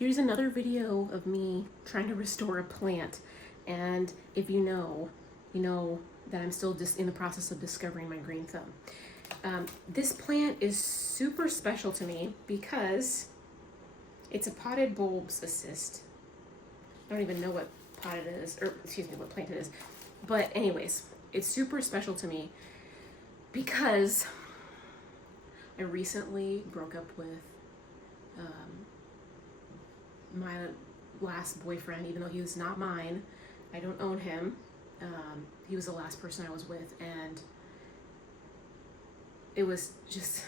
Here's another video of me trying to restore a plant. And if you know that I'm still just in the process of discovering my green thumb. This plant is super special to me because it's a potted bulbs assist. I don't even know what pot it is, or excuse me, what plant it is. But anyways, it's super special to me because I recently broke up with my last boyfriend, even though he was not mine. I don't own him. He was the last person I was with, and it was just,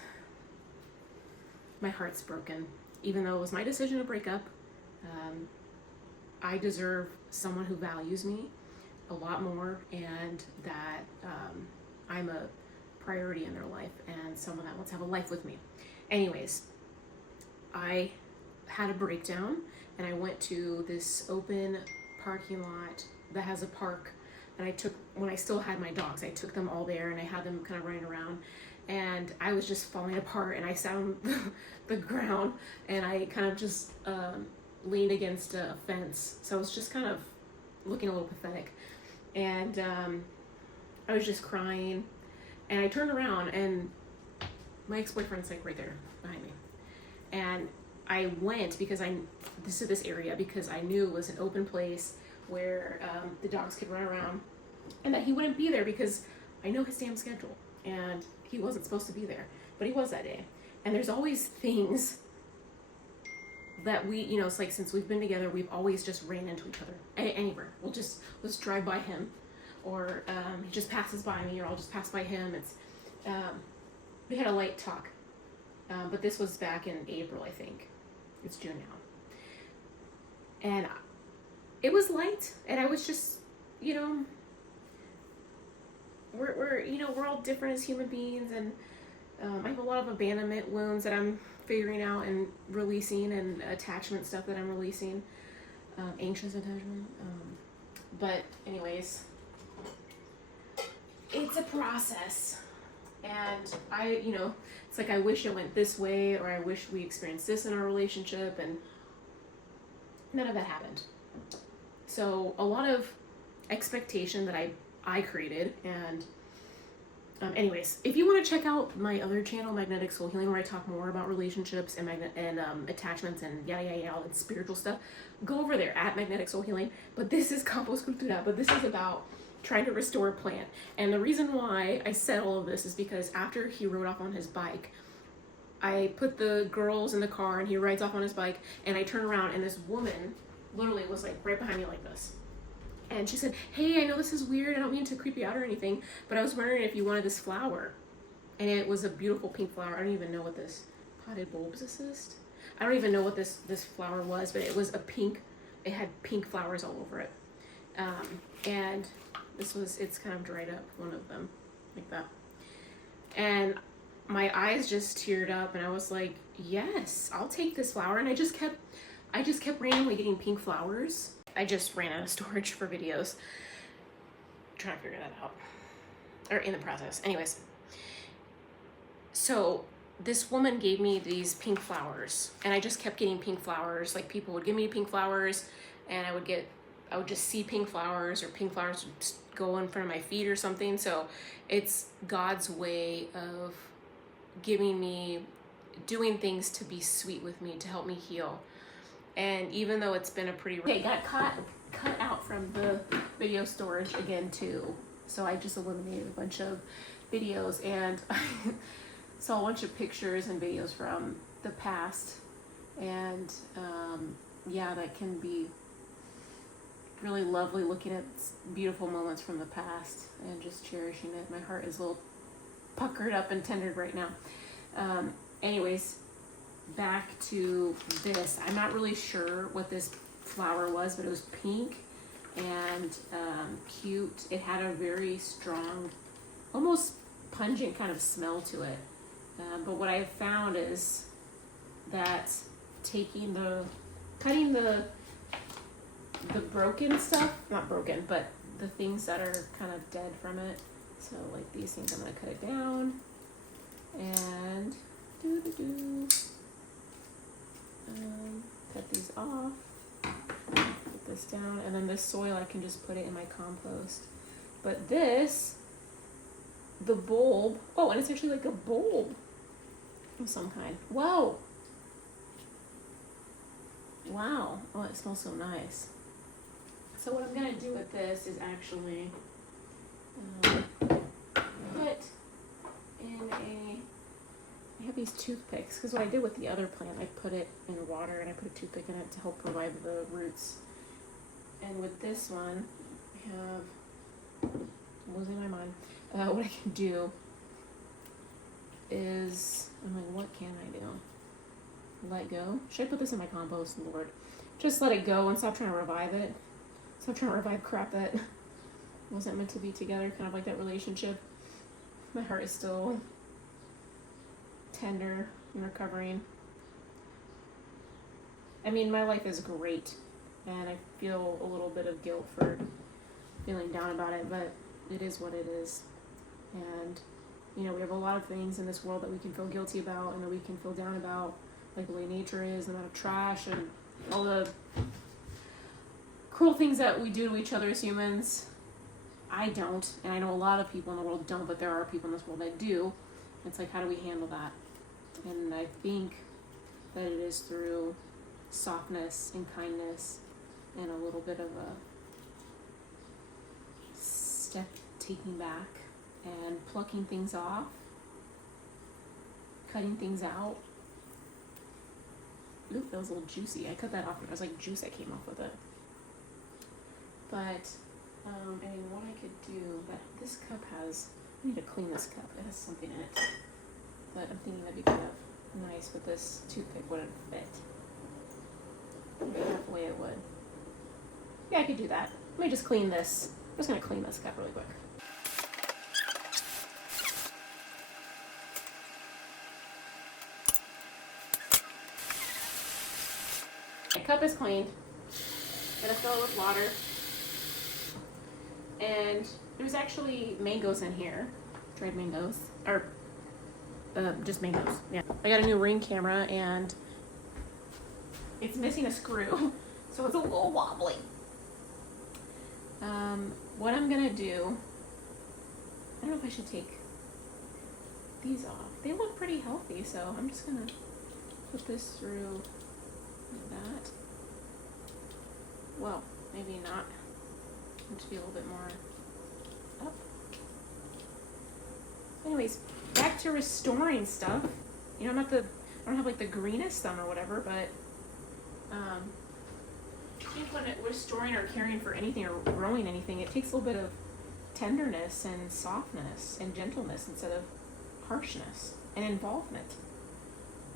my heart's broken. Even though it was my decision to break up, I deserve someone who values me a lot more, and that I'm a priority in their life, and someone that wants to have a life with me. Anyways, I had a breakdown, and I went to this open parking lot that has a park, and when I still had my dogs, I took them all there, and I had them kind of running around, and I was just falling apart, and I sat on the ground, and I kind of just leaned against a fence, so I was just kind of looking a little pathetic, and I was just crying, and I turned around, and my ex-boyfriend's like right there behind me, and I went to this area because I knew it was an open place where the dogs could run around, and that he wouldn't be there because I know his damn schedule, and he wasn't supposed to be there, but he was that day. And there's always things that we, it's like since we've been together, we've always just ran into each other anywhere. Let's drive by him, or he just passes by me, or I'll just pass by him. It's we had a light talk, but this was back in April, I think. It's June now, and it was light, and I was just, we're all different as human beings, and I have a lot of abandonment wounds that I'm figuring out and releasing, and attachment stuff that I'm releasing, anxious attachment. But anyways, it's a process, and it's like I wish it went this way, or I wish we experienced this in our relationship, and none of that happened. So a lot of expectation that I created, and anyways, if you want to check out my other channel, Magnetic Soul Healing, where I talk more about relationships and attachments and yada and spiritual stuff, go over there at Magnetic Soul Healing. But this is Campos Cultura, but this is about trying to restore a plant. And the reason why I said all of this is because after he rode off on his bike, I put the girls in the car, and he rides off on his bike, and I turn around, and this woman literally was like right behind me like this. And she said, "Hey, I know this is weird. I don't mean to creep you out or anything, but I was wondering if you wanted this flower." And it was a beautiful pink flower. I don't even know what this potted bulbs assist. I don't even know what this flower was, but it was a pink. It had pink flowers all over it. And it's kind of dried up, one of them, like that. And my eyes just teared up, and I was like, yes, I'll take this flower. And I just kept randomly getting pink flowers. I just ran out of storage for videos. Trying to figure that out. Or in the process. Anyways. So this woman gave me these pink flowers, and I just kept getting pink flowers. Like, people would give me pink flowers, and I would just see pink flowers, or pink flowers would just go in front of my feet or something. So it's God's way of doing things to be sweet with me, to help me heal. And even though it's been a pretty... Okay, got cut out from the video storage again too. So I just eliminated a bunch of videos, and I saw a bunch of pictures and videos from the past. And yeah, that can be really lovely, looking at beautiful moments from the past and just cherishing it. My heart is a little puckered up and tendered right now. Anyways, back to this. I'm not really sure what this flower was, but it was pink and cute. It had a very strong, almost pungent kind of smell to it. But what I have found is that cutting the broken stuff, not broken, but the things that are kind of dead from it. So like these things, I'm gonna cut it down, and cut these off. Put this down, and then this soil I can just put it in my compost. But this, the bulb, oh, and it's actually like a bulb of some kind. Whoa! Wow. Oh, it smells so nice. So what I'm gonna do with this is actually put in I have these toothpicks, because what I did with the other plant, I put it in water and I put a toothpick in it to help revive the roots. And with this one, I have, I'm losing my mind. What I can do is, I'm like, what can I do? Let go. Should I put this in my compost? Lord. Just let it go and stop trying to revive it. Stop trying to revive crap that wasn't meant to be together, kind of like that relationship. My heart is still tender and recovering. I mean, my life is great, and I feel a little bit of guilt for feeling down about it, but it is what it is. And, you know, we have a lot of things in this world that we can feel guilty about and that we can feel down about, like the way nature is, the amount of trash and all the cruel things that we do to each other as humans. I don't, and I know a lot of people in the world don't, but there are people in this world that do. It's like, how do we handle that? And I think that it is through softness and kindness and a little bit of a step taking back and plucking things off, cutting things out. Ooh, that was a little juicy. I cut that off. It was like juice that came off with it. But, and what I could do, but this cup has, I need to clean this cup. It has something in it. But I'm thinking that'd be kind of nice, but this toothpick wouldn't fit. Halfway it would. Yeah, I could do that. Let me just clean this. I'm just gonna clean this cup really quick. My cup is cleaned. I'm gonna fill it with water. And there's actually mangoes in here. Dried mangoes. Or just mangoes. Yeah. I got a new Ring camera and it's missing a screw. So it's a little wobbly. What I'm gonna do, I don't know if I should take these off. They look pretty healthy, so I'm just gonna put this through like that. Well, maybe not. Just be a little bit more up. Anyways, back to restoring stuff. You know, I don't have like the greenest thumb or whatever, but I think when restoring or caring for anything or growing anything, it takes a little bit of tenderness and softness and gentleness instead of harshness and involvement.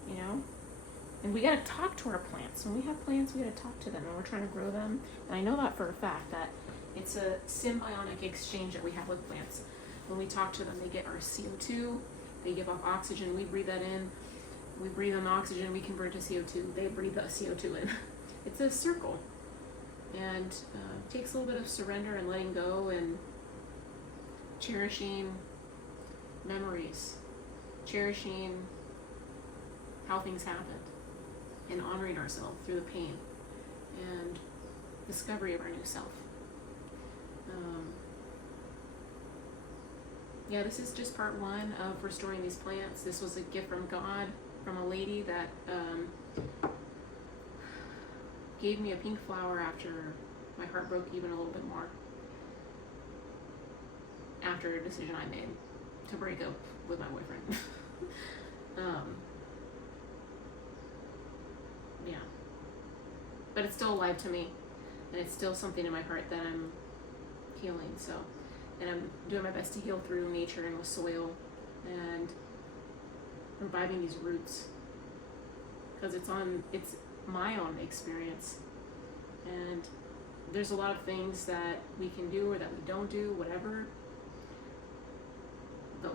You know? And we gotta talk to our plants. When we have plants, we gotta talk to them, and we're trying to grow them. And I know that for a fact, that it's a symbiotic exchange that we have with plants. When we talk to them, they get our CO2, they give off oxygen, we breathe that in. We breathe in the oxygen, we convert to CO2, they breathe the CO2 in. It's a circle. And it takes a little bit of surrender and letting go and cherishing memories, cherishing how things happened, and honoring ourselves through the pain and discovery of our new self. Yeah, this is just part one of restoring these plants. This was a gift from God, from a lady that gave me a pink flower after my heart broke even a little bit more. After a decision I made to break up with my boyfriend. Yeah. But it's still alive to me, and it's still something in my heart that I'm healing, so. And I'm doing my best to heal through nature and with soil and reviving these roots, because it's my own experience, and there's a lot of things that we can do or that we don't do, whatever, but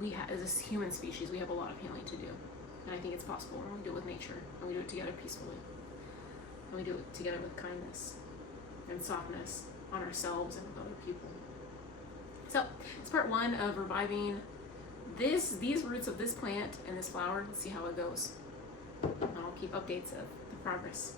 we as a human species, we have a lot of healing to do, and I think it's possible when we do it with nature, and we do it together peacefully, and we do it together with kindness and softness on ourselves and with other people. So it's part one of reviving these roots of this plant and this flower. Let's see how it goes. And I'll keep updates of the progress.